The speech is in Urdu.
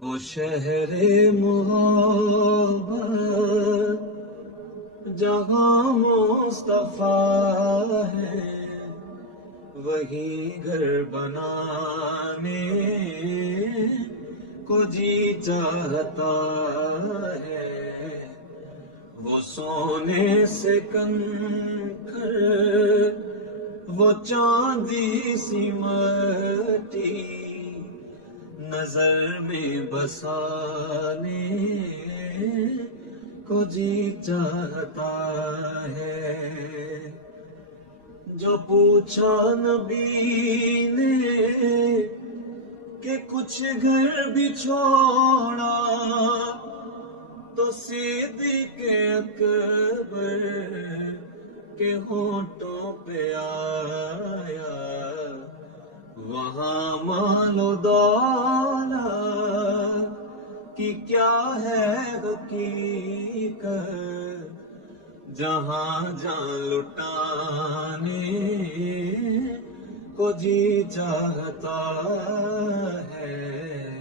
وہ شہر محبت جہاں مصطفیٰ ہے، وہی گھر بنانے کو جی چاہتا ہے۔ وہ سونے سے کنکر، وہ چاندی سی مٹی نظر میں بسانے کو جی چاہتا ہے۔ جو پوچھا نبی نے کہ کچھ گھر بھی چھوڑا، تو صدیق اکبر کے ہونٹوں پہ آیا، وہاں مال و دولت کی کیا ہے حقیقت، جہاں جان لٹانے کو جی چاہتا ہے۔